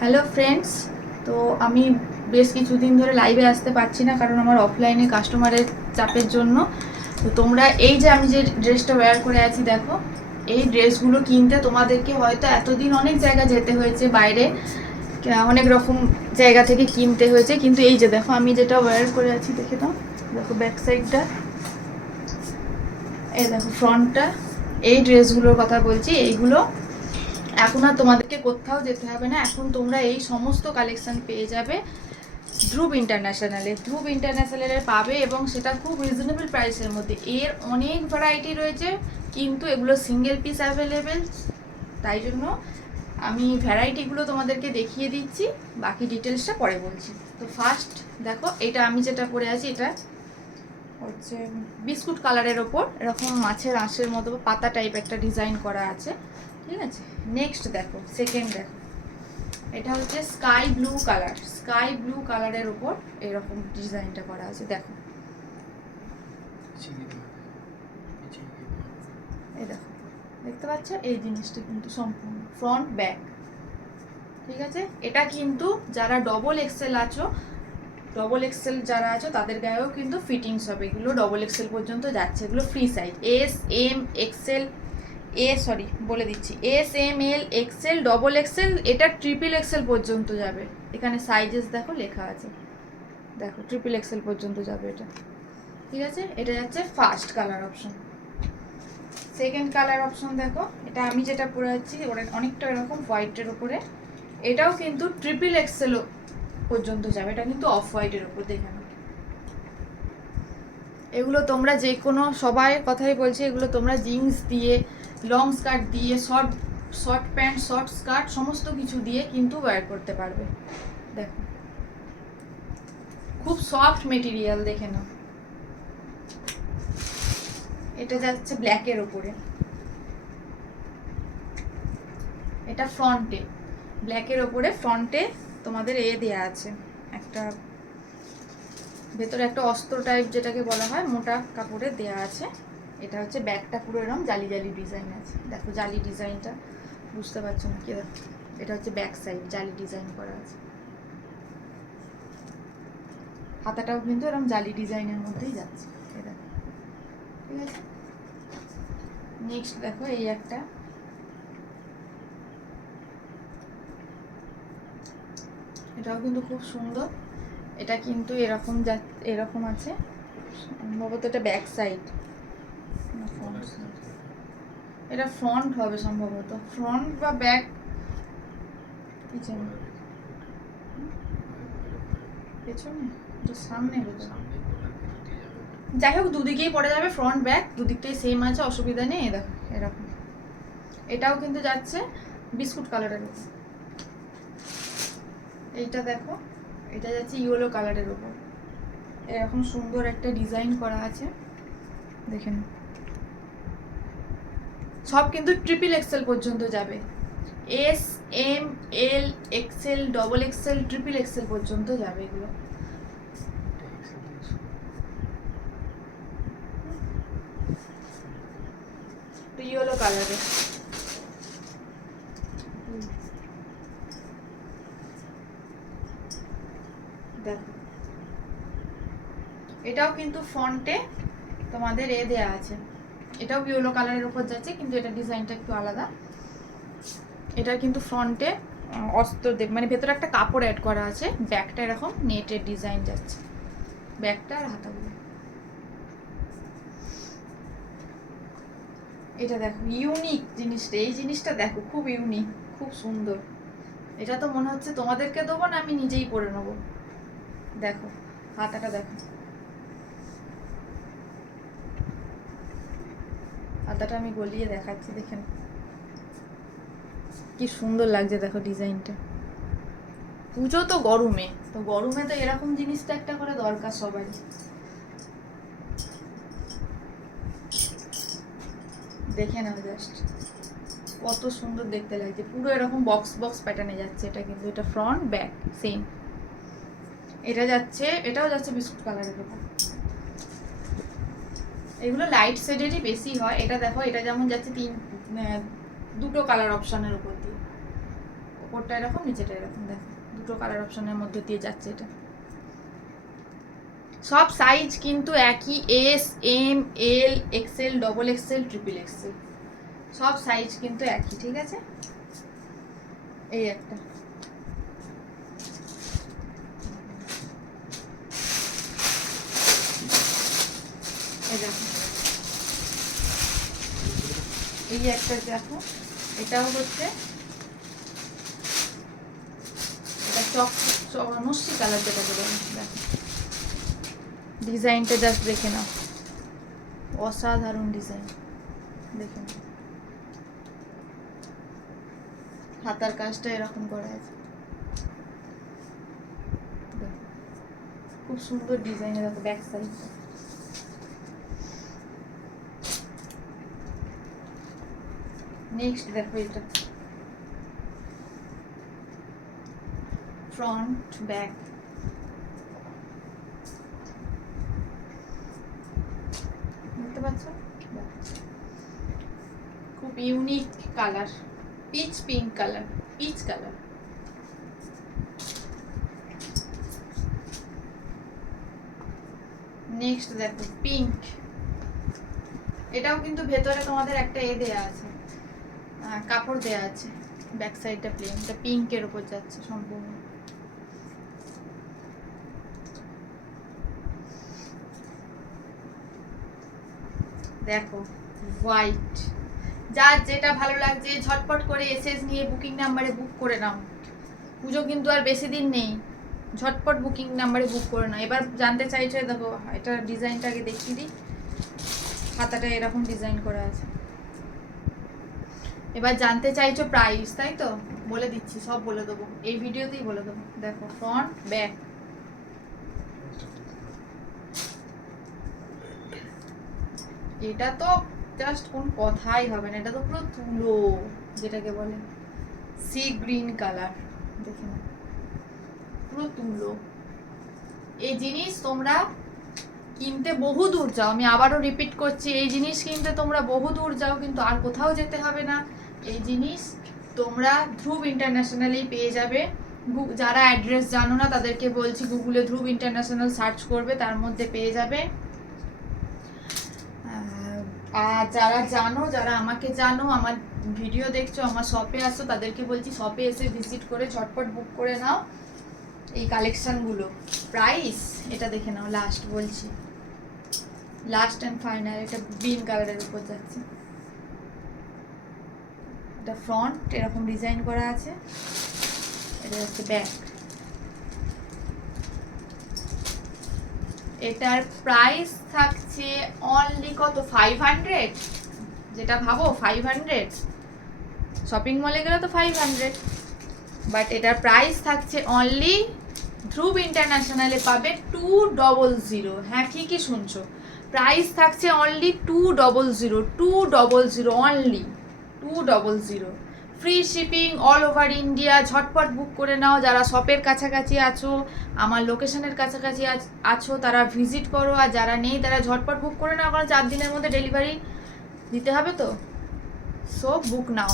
Hello friends, তো আমি বেশ কিছুদিন ধরে লাইভে আসতে পারছি না, কারণ আমার অফলাইনে কাস্টমারের চাপের জন্য। তো তোমরা এই যে আমি যে ড্রেসটা ওয়্যার করে আছি দেখো, এই ড্রেসগুলো কিনতে তোমাদেরকে হয়তো এতদিন অনেক জায়গা যেতে হয়েছে, বাইরে অনেক রকম জায়গা থেকে কিনতে হয়েছে, কিন্তু এই যে দেখো আমি যেটা ওয়্যার করে আছি, দেখে দাও, দেখো ব্যাক সাইডটা, এই দেখো ফ্রন্টটা, এই ড্রেসগুলোর কথা বলছি। এইগুলো এখন আর তোমাদেরকে কোথাও যেতে হবে না, এখন তোমরা এই সমস্ত কালেকশন পেয়ে যাবে ধ্রুব ইন্টারন্যাশনালে। ধ্রুব ইন্টারন্যাশনালে পাবে, এবং সেটা খুব রিজনেবল প্রাইসের মধ্যে। এর অনেক ভ্যারাইটি রয়েছে, কিন্তু এগুলো সিঙ্গেল পিস অ্যাভেলেবেল, তাই জন্য আমি ভ্যারাইটিগুলো তোমাদেরকে দেখিয়ে দিচ্ছি, বাকি ডিটেলসটা পরে বলছি। তো ফার্স্ট দেখো, এটা আমি যেটা পরে আছি, এটা হচ্ছে বিস্কুট কালারের ওপর এরকম মাছের আঁশের মতো পাতা টাইপ একটা ডিজাইন করা আছে, ঠিক আছে। নেক্সট দেখো, সেকেন্ড দেখো, এটা হচ্ছে sky blue colour, sky blue কালারের ওপর এরকম ডিজাইনটা করা আছে, দেখো এই দেখো, দেখতে পাচ্ছ এই জিনিসটা কিন্তু সম্পূর্ণ ফ্রন্ট ব্যাক, ঠিক আছে। এটা কিন্তু যারা ডবল এক্সেল আছো, ডবল এক্সেল যারা আছো তাদের গায়েও কিন্তু ফিটিংস হবে, এগুলো ডবল এক্সেল পর্যন্ত যাচ্ছে, এগুলো free size, S M XL, বলে দিচ্ছি, S M L XL, double XL, এটা ট্রিপল এক্সেল পর্যন্ত যাবে। এখানে সাইজেস দেখো লেখা আছে, দেখো ট্রিপল এক্সেল পর্যন্ত যাবে এটা, ঠিক আছে। এটা যাচ্ছে first colour option. Second colour option দেখো, এটা আমি যেটা পরে আছি ওটা অনেকটা এরকম হোয়াইটের উপরে, এটাও কিন্তু ট্রিপল এক্সেল পর্যন্ত যাবে, এটা কিন্তু অফ হোয়াইটের উপর, দেখে নাও। এগুলো তোমরা যে কোনো, সবাই কথাই বলছে, এগুলো তোমরা জিন্স দিয়ে, লং স্কার্ট দিয়ে, শর্ট প্যান্ট, শর্ট স্কার্ট, সমস্ত কিছু দিয়ে কিন্তু ওয়্যার করতে পারবে। দেখো খুব সফট মেটেরিয়াল, দেখে নাও। এটা যাচ্ছে ব্ল্যাকের ওপরে, এটা ফ্রন্টে, ব্ল্যাকের ওপরে ফ্রন্টে তোমাদের দেয়া আছে একটা, ভেতরে একটা অস্ত্র টাইপ যেটাকে বলা হয়, মোটা কাপড়ে দেয়া আছে। এটা হচ্ছে ব্যাকটা পুরো এরকম জালি জালি ডিজাইন আছে, দেখো জালি ডিজাইনটা বুঝতে পারছো না কি, দেখো এটা হচ্ছে ব্যাক সাইড, জালি ডিজাইন করা আছে। হাতাটাও কিন্তু এরকম জালি ডিজাইনের মধ্যেই যাচ্ছে, এটা ঠিক আছে। নেক্সট দেখো, এই একটা, এটাও কিন্তু খুব সুন্দর, এটা কিন্তু এরকম এরকম আছে, সম্ভবত এটা ব্যাক সাইড, এটা ফ্রন্ট হবে সম্ভবত, ফ্রন্ট বা ব্যাক, পিছনে, পেছনে, এটা সামনে বোধ, যাই হোক দুদিকেই পড়ে যাবে, ফ্রন্ট ব্যাক দুদিকটাই সেম আছে, অসুবিধা নেই। দেখো এরকম, এটাও কিন্তু যাচ্ছে বিস্কুট কালারের উপর। এইটা দেখো, এটা যাচ্ছে ইয়েলো কালারের উপর, এরকম সুন্দর একটা ডিজাইন করা আছে, দেখে নাও। সব কিন্তু ট্রিপল এক্সেল পর্যন্ত যাবে, S M L XL, double XL, triple XL পর্যন্ত যাবে এগুলো। ইয়েলো কালারের, দেখো এটাও কিন্তু ফ্রন্টে তোমাদের দেয়া আছে, এটাও ইয়েলো কালারের উপর যাচ্ছে, কিন্তু এটা ডিজাইনটা একটু আলাদা। এটা কিন্তু ফ্রন্টে অস্ত্র মানে ভেতরে একটা কাপড় অ্যাড করা আছে, ব্যাকটা এরকম নেটের ডিজাইন যাচ্ছে, ব্যাকটা আর হাতাগুলো। এটা দেখো ইউনিক জিনিসটা, এই জিনিসটা দেখো খুব ইউনিক, খুব সুন্দর। এটা তো মনে হচ্ছে তোমাদেরকে দেবো না, আমি নিজেই পরে নেবো। দেখো হাতাটা দেখো, হাতাটা আমি গলিয়ে দেখাচ্ছি, দেখেন কি সুন্দর লাগছে, দেখো ডিজাইনটা। পুজো তো গরমে, তো গরমে তো এরকম জিনিসটা একটা করে দরকার সবাই। দেখে নাও জাস্ট কত সুন্দর দেখতে লাগছে, পুরো এরকম বক্স বক্স প্যাটার্নে যাচ্ছে এটা, কিন্তু এটা ফ্রন্ট ব্যাক সেম। এটা যাচ্ছে, এটাও যাচ্ছে বিস্কুট কালারের উপর, এগুলো লাইট শেডেরই বেশি হয়। এটা দেখো, এটা যেমন যাচ্ছে দুটো কালার অপশনের উপর দিয়ে, ওপরটা এরকম, নিচেটা এরকম। দেখো দুটো কালার অপশনের মধ্যে দিয়ে যাচ্ছে এটা। সব সাইজ কিন্তু একই, S, M, L, XL, double XL, triple XL, সব সাইজ কিন্তু একই, ঠিক আছে। এই একটা দেখো, এই একটা দেখো, এটাও হচ্ছে এটা নস্যি কালার যেটাকে বলে। দেখো ডিজাইনটা জাস্ট দেখে নাও, অসাধারণ ডিজাইন, দেখে নাও। হাতার কাজটা এরকম করা আছে, খুব সুন্দর ডিজাইন। দেখো ব্যাক সাইডটা, নেক্সট দেখো এটা ফ্রন্ট ব্যাক, বুঝতে পারছো? খুব unique colour, pitch pink colour, peach colour. Next দেখো পিঙ্ক, এটাও কিন্তু ভেতরে তোমাদের একটা দেয়া আছে, কাপড় দেয়া আছে, ব্যাক সাইডটা প্লেন, এটা পিঙ্কের উপর যাচ্ছে সম্পূর্ণ। দেখো হোয়াইট, যার যেটা ভালো লাগছে ঝটপট করে এসএস নিয়ে বুকিং নাম্বারে বুক করে নাও। পুজো কিন্তু আর বেশি দিন নেই, ঝটপট বুকিং নাম্বারে বুক করে নাও। এবার জানতে চাইছো, দেখো এটা ডিজাইনটা আগে দেখিয়ে দিই, হাতাটা এরকম ডিজাইন করা আছে। এবার জানতে চাইছো প্রাইস, তাই তো? বলে দিচ্ছি, সব বলে দেবো এই ভিডিওতেই বলে দেবো। দেখো ফ্রন্ট ব্যাক, এটা তো জাস্ট কোন কথাই হবে না, এটা তো পুরো তুলো যেটাকে বলে, সি গ্রিন কালার, দেখে না পুরো তুলো। এই জিনিস তোমরা কিনতে বহু দূর যাও, আমি আবারও রিপিট করছি, এই জিনিস কিনতে তোমরা বহু দূর যাও, কিন্তু আর কোথাও যেতে হবে না। এই জিনিস তোমরা ধ্রুব ইন্টারন্যাশনালি পেয়ে যাবে। যারা অ্যাড্রেস জানো না তাদেরকে বলছি, গুগলে ধ্রুব ইন্টারন্যাশনাল সার্চ করবে, তার মধ্যে পেয়ে যাবে। আর যারা জানো, যারা আমাকে জানো, আমার ভিডিও দেখছো, আমার শপে আসো, তাদেরকে বলছি শপে এসে ভিজিট করে ঝটপট বুক করে নাও এই কালেকশনগুলো। প্রাইস এটা দেখে নাও, লাস্ট বলছি, লাস্ট অ্যান্ড ফাইনাল। এটা গ্রিন কালারের উপর যাচ্ছে, এটা ফ্রন্ট এরকম ডিজাইন করা আছে, এটা হচ্ছে ব্যাক। এটার প্রাইস থাকছে অনলি কত, 500, যেটা ভাবো 500, শপিং মলে গেলে তো 500, বাট এটার প্রাইস থাকছে অনলি ধ্রুব ইন্টারন্যাশনালে পাবে 200। হ্যাঁ ঠিকই শুনছো, প্রাইস থাকছে only 200 only 200, free shipping all over India. ঝটপট বুক করে নাও। যারা শপের কাছাকাছি আছো, আমার লোকেশনের কাছাকাছি আছো, তারা ভিজিট করো, আর যারা নেই তারা ঝটপট বুক করে নাও, কারণ 4 দিনের মধ্যে ডেলিভারি দিতে হবে তো। সো বুক নাও।